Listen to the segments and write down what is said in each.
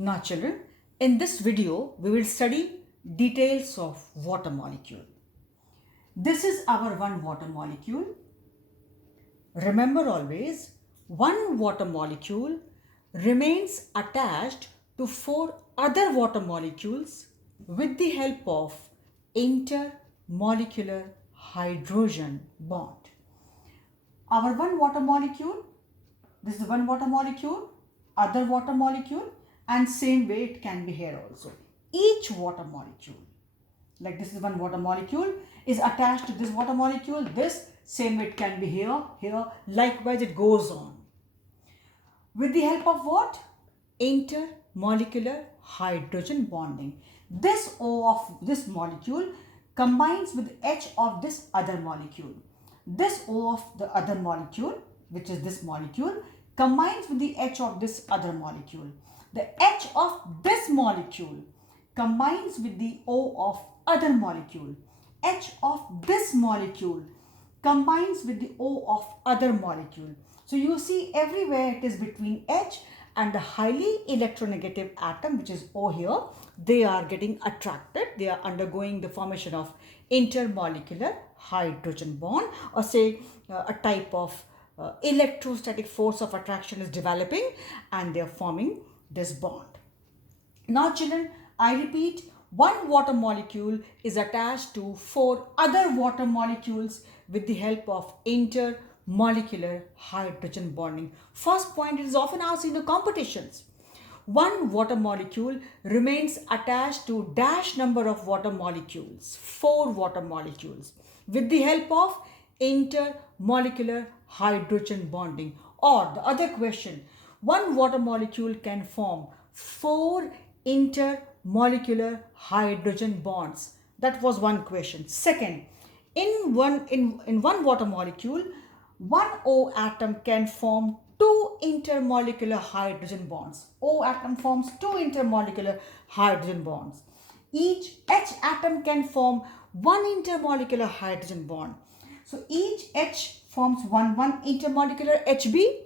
Now children, in this video we will study details of water molecule. This is our one water molecule. Remember always, one water molecule remains attached to four other water molecules with the help of intermolecular hydrogen bond. Our one water molecule, this is one water molecule, other water molecule, and same way it can be here also. Each water molecule, like this is one water molecule, is attached to this water molecule. This same way it can be here, here. Likewise it goes on. With the help of what? Intermolecular hydrogen bonding. This O of this molecule combines with H of this other molecule. This O of the other molecule, which is this molecule, combines with the H of this other molecule. The H of this molecule combines with the O of other molecule. H of this molecule combines with the O of other molecule. So you see everywhere it is between H and the highly electronegative atom, which is O here. They are getting attracted. They are undergoing the formation of intermolecular hydrogen bond, or say a type of electrostatic force of attraction is developing and they are forming this bond. Now children, I repeat, one water molecule is attached to four other water molecules with the help of intermolecular hydrogen bonding. First point is often asked in the competitions. One water molecule remains attached to dash number of water molecules, four water molecules, with the help of intermolecular hydrogen bonding. Or the other question, one water molecule can form four intermolecular hydrogen bonds. That was one question. Second, in one water molecule, one O atom can form two intermolecular hydrogen bonds. O atom forms two intermolecular hydrogen bonds. Each H atom can form one intermolecular hydrogen bond. So each H forms one intermolecular HB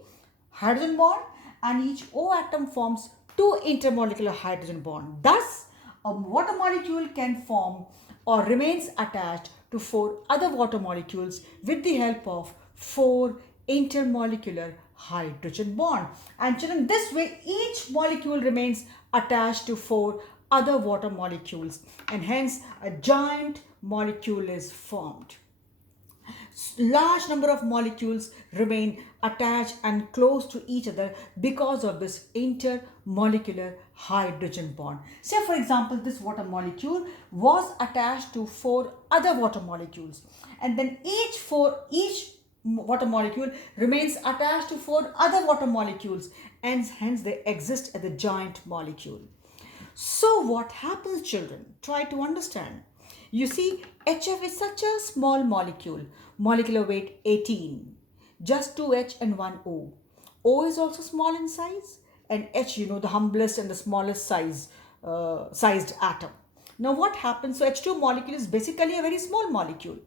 hydrogen bond, and each O atom forms two intermolecular hydrogen bond. Thus, a water molecule can form or remains attached to four other water molecules with the help of four intermolecular hydrogen bond. And children, this way each molecule remains attached to four other water molecules, and hence a giant molecule is formed. Large number of molecules remain attached and close to each other because of this intermolecular hydrogen bond. Say for example, this water molecule was attached to four other water molecules, and then each water molecule remains attached to four other water molecules, and hence they exist as a giant molecule. So what happens, children? Try to understand. You see, HF is such a small molecule, molecular weight 18, just 2 H and 1 O. O is also small in size, and H, you know, the humblest and the smallest sized atom. Now what happens? So H2 molecule is basically a very small molecule.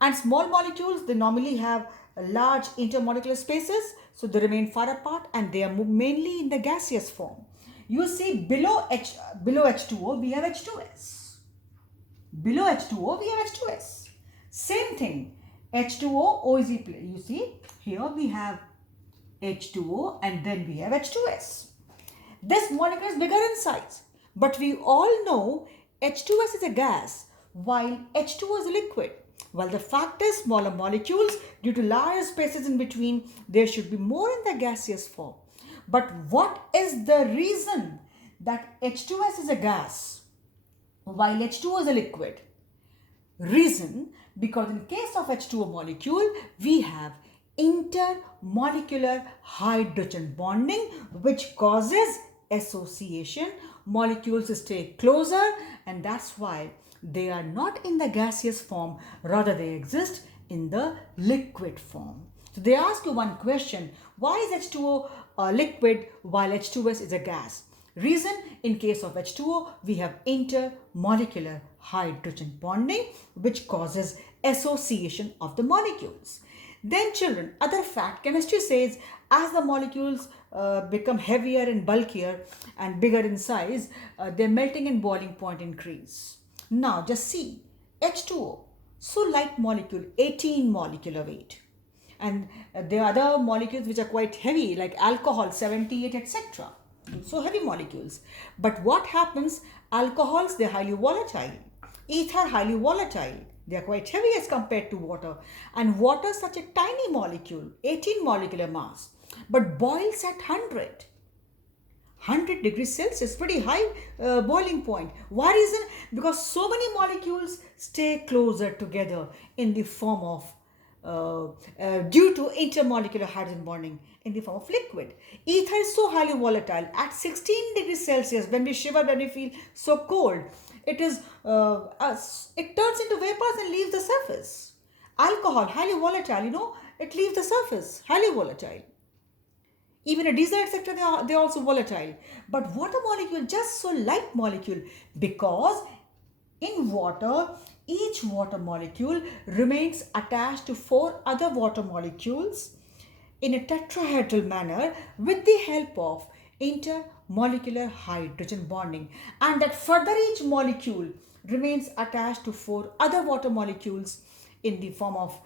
And small molecules, they normally have large intermolecular spaces, so they remain far apart and they are mainly in the gaseous form. You see, below H2O, we have H2S. Below H2O, we have H2S. Same thing, H2O, O is equal. You see, here we have H2O and then we have H2S. This molecule is bigger in size, but we all know H2S is a gas while H2O is a liquid. Well, the fact is, smaller molecules, due to larger spaces in between, there should be more in the gaseous form. But what is the reason that H2S is a gas while H2O is a liquid? Reason, because in case of H2O molecule, we have intermolecular hydrogen bonding, which causes association. Molecules stay closer, and that's why they are not in the gaseous form, rather they exist in the liquid form. So they ask you one question, why is H2O a liquid while H2S is a gas? Reason, in case of H2O, we have intermolecular hydrogen bonding, which causes association of the molecules. Then children, other fact, chemistry says as the molecules become heavier and bulkier and bigger in size, their melting and boiling point increase. Now just see, H2O, so light molecule, 18 molecular weight. And there are other molecules which are quite heavy like alcohol, 78, etc. So heavy molecules. But what happens? Alcohols, they're highly volatile. Ether, highly volatile. They are quite heavy as compared to water. And water is such a tiny molecule, 18 molecular mass, but boils at 100 degrees Celsius, pretty high boiling point. Why reason? Because so many molecules stay closer together in the form of due to intermolecular hydrogen bonding in the form of liquid. Ether is so highly volatile at 16 degrees Celsius. When we shiver, when we feel so cold, it turns into vapors and leaves the surface. Alcohol, highly volatile, it leaves the surface, highly volatile. Even a diesel, etc., they're also volatile. But water molecule, just so light molecule, because in water, each water molecule remains attached to 4 other water molecules in a tetrahedral manner with the help of intermolecular hydrogen bonding, and that further each molecule remains attached to 4 other water molecules in the form of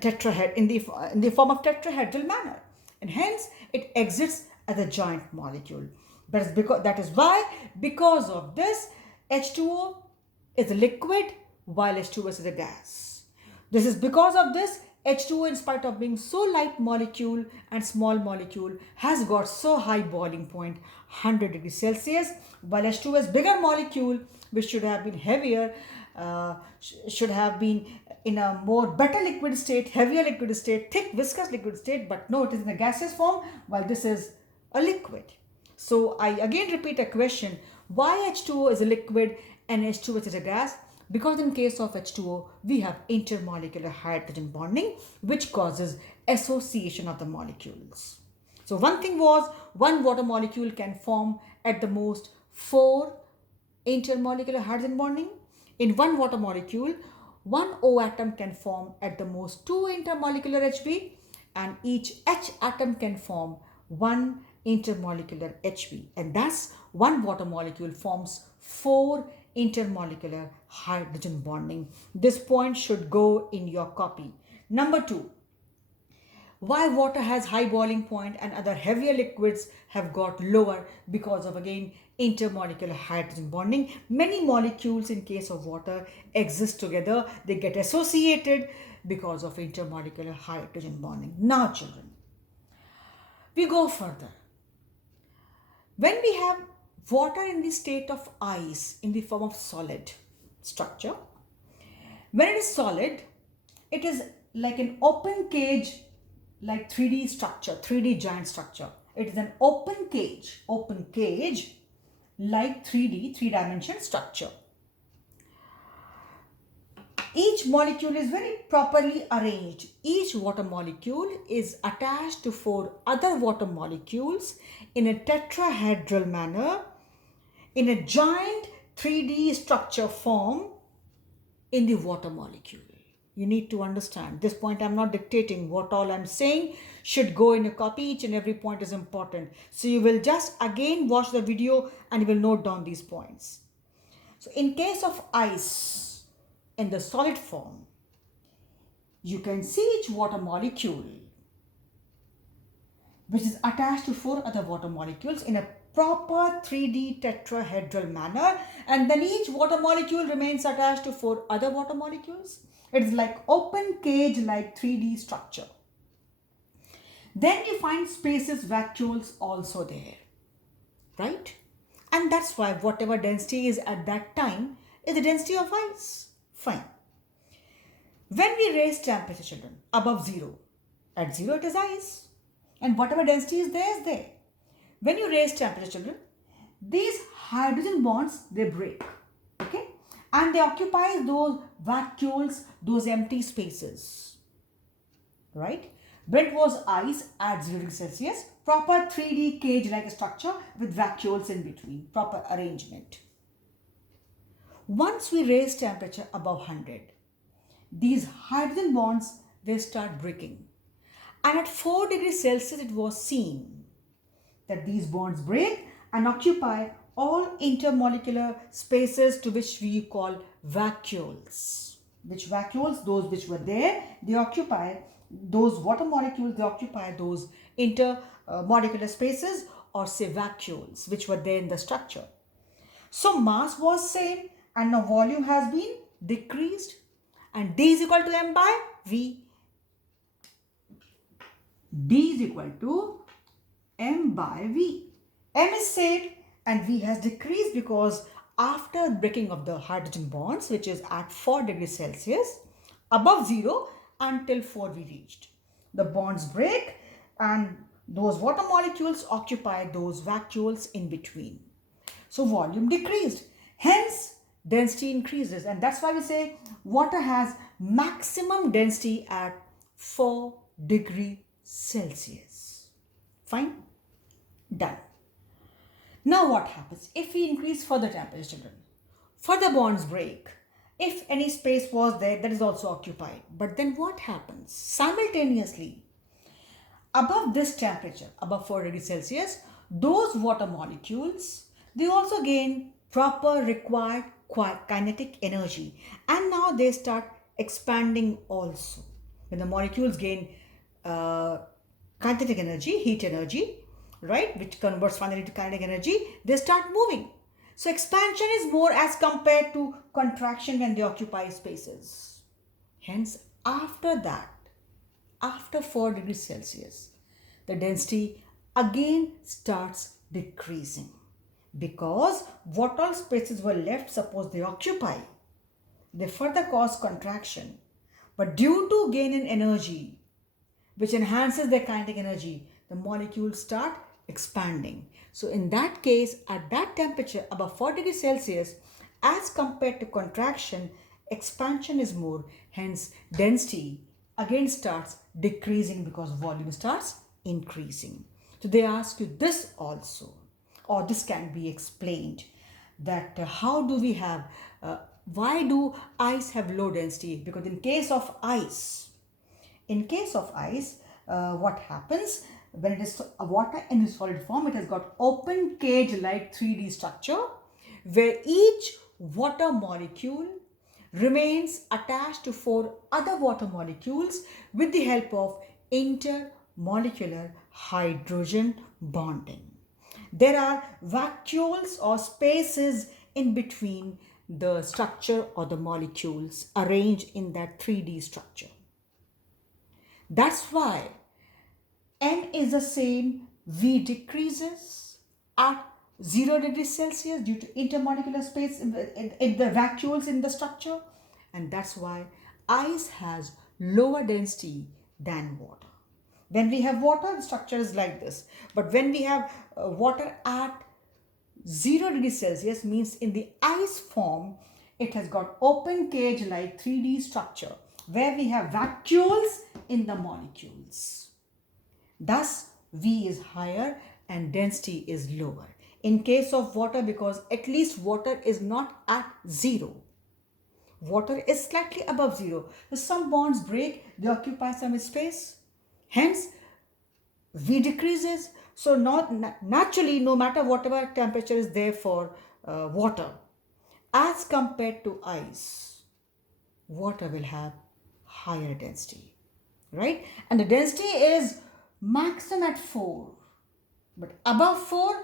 tetrahedral manner, and hence it exists as a joint molecule. That is why, because of this, H2O is a liquid while H2S is a gas. This is because of this, H2O, in spite of being so light molecule and small molecule, has got so high boiling point, 100 degrees Celsius, while H2S, bigger molecule, which should have been heavier, should have been in a more better liquid state, heavier liquid state, thick viscous liquid state, but no, it is in a gaseous form, while this is a liquid. So I again repeat a question, why H2O is a liquid and H2S is a gas? Because in case of H2O, we have intermolecular hydrogen bonding, which causes association of the molecules. So one thing was, one water molecule can form at the most 4 intermolecular hydrogen bonding. In one water molecule, one O atom can form at the most 2 intermolecular HB, and each H atom can form 1 intermolecular HB. And thus, one water molecule forms 4 intermolecular hydrogen bonding. This point should go in your copy. Number 2, why water has high boiling point and other heavier liquids have got lower? Because of, again, intermolecular hydrogen bonding. Many molecules in case of water exist together. They get associated because of intermolecular hydrogen bonding. Now children, we go further. When we have water in the state of ice in the form of solid structure, when it is solid, it is like an open cage, like 3D structure, 3D giant structure. It is an open cage like 3D, 3-dimensional structure. Each molecule is very properly arranged. Each water molecule is attached to 4 other water molecules in a tetrahedral manner in a giant 3D structure form in the water molecule. You need to understand this point. I'm not dictating. What all I'm saying should go in a copy. Each and every point is important. So you will just again watch the video and you will note down these points. So in case of ice in the solid form, you can see each water molecule which is attached to 4 other water molecules in a proper 3D tetrahedral manner, and then each water molecule remains attached to 4 other water molecules. It is like open cage like 3D structure. Then you find spaces, vacuoles also there, right? And that's why whatever density is at that time is the density of ice. Fine. When we raise temperature, children, above 0, at 0 it is ice, and whatever density is there is there. When you raise temperature, children, these hydrogen bonds, they break, okay? And they occupy those vacuoles, those empty spaces, right? When it was ice at 0 degrees Celsius, proper 3D cage-like structure with vacuoles in between, proper arrangement. Once we raise temperature above 100, these hydrogen bonds, they start breaking. And at 4 degrees Celsius, it was seen that these bonds break and occupy all intermolecular spaces to which we call vacuoles. Which vacuoles? Those which were there, they occupy those water molecules, they occupy those intermolecular spaces, or say vacuoles, which were there in the structure. So mass was same and now volume has been decreased, and D is equal to M by V. D is equal to M by V. M is same and V has decreased because after breaking of the hydrogen bonds, which is at 4 degrees Celsius, above 0 until 4 we reached. The bonds break and those water molecules occupy those vacuoles in between. So volume decreased. Hence, density increases. And that's why we say water has maximum density at 4 degrees Celsius. Fine? Done. Now what happens? If we increase further temperature, children, further bonds break. If any space was there, that is also occupied. But then what happens? Simultaneously, above this temperature, above 4 degrees Celsius, those water molecules, they also gain proper required kinetic energy. And now they start expanding also. When the molecules gain kinetic energy, heat energy, right, which converts finally to kinetic energy, they start moving. So expansion is more as compared to contraction when they occupy spaces. Hence, after that, after 4 degrees Celsius, the density again starts decreasing because what all spaces were left, suppose they occupy, they further cause contraction. But due to gain in energy, which enhances their kinetic energy, the molecules start expanding. So in that case, at that temperature above 4 degrees Celsius, as compared to contraction, expansion is more. Hence, density again starts decreasing because volume starts increasing. So they ask you this also, or this can be explained, that how do we have, why do ice have low density? Because in case of ice, what happens when it is water in solid form, it has got open cage like 3D structure where each water molecule remains attached to 4 other water molecules with the help of intermolecular hydrogen bonding. There are vacuoles or spaces in between the structure or the molecules arranged in that 3D structure. That's why N is the same, V decreases at 0 degrees Celsius due to intermolecular space in the vacuoles in the structure, and that's why ice has lower density than water. When we have water, the structure is like this, but when we have water at 0 degrees Celsius, means in the ice form, it has got open cage like 3D structure where we have vacuoles in the molecules. Thus, V is higher and density is lower. In case of water, because at least water is not at 0. Water is slightly above 0. So some bonds break, they occupy some space. Hence, V decreases. So naturally, no matter whatever temperature is there for water, as compared to ice, water will have higher density, right? And the density is maximum at 4. But above 4,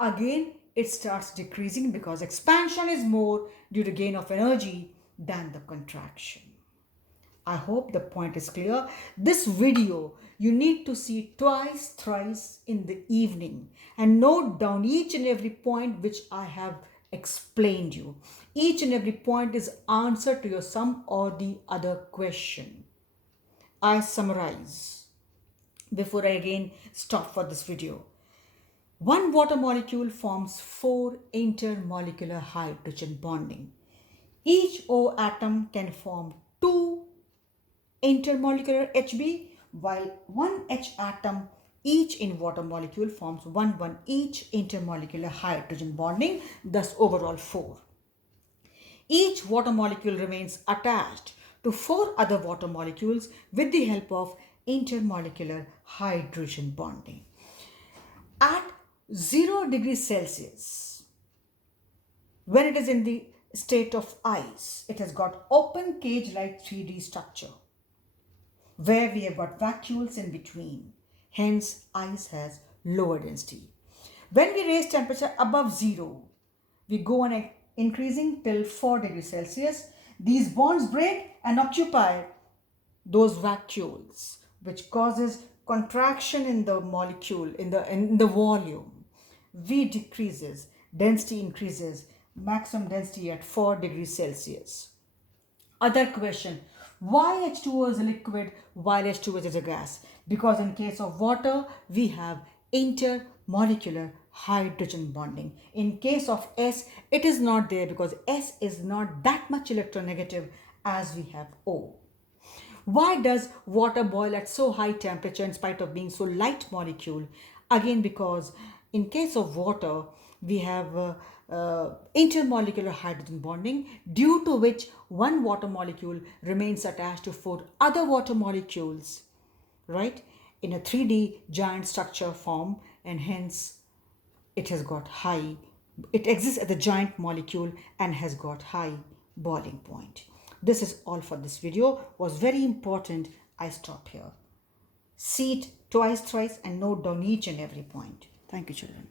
again, it starts decreasing because expansion is more due to gain of energy than the contraction. I hope the point is clear. This video you need to see twice, thrice in the evening and note down each and every point which I have explained you. Each and every point is answer to your some or the other question. I summarize before I again stop for this video. One water molecule forms 4 intermolecular hydrogen bonding. Each O atom can form 2 intermolecular HB, while one H atom each in water molecule forms 1 each intermolecular hydrogen bonding, thus overall 4. Each water molecule remains attached to 4 other water molecules with the help of intermolecular hydrogen bonding. At 0 degrees Celsius, when it is in the state of ice, it has got open cage-like 3D structure where we have got vacuoles in between. Hence, ice has lower density. When we raise temperature above 0, we go on increasing till 4 degrees Celsius. These bonds break and occupy those vacuoles, which causes contraction in the molecule, in the volume. V decreases, density increases, maximum density at 4 degrees Celsius. Other question, why H2O is a liquid while H2O is a gas? Because in case of water, we have intermolecular hydrogen bonding. In case of S, it is not there because S is not that much electronegative as we have O. Why does water boil at so high temperature in spite of being so light molecule? Again, because in case of water, we have intermolecular hydrogen bonding, due to which one water molecule remains attached to 4 other water molecules, right, in a 3D giant structure form, and hence it exists as a giant molecule and has got high boiling point. This is all for this video. Was very important. I stop here. See it twice, thrice, and note down each and every point. Thank you, children.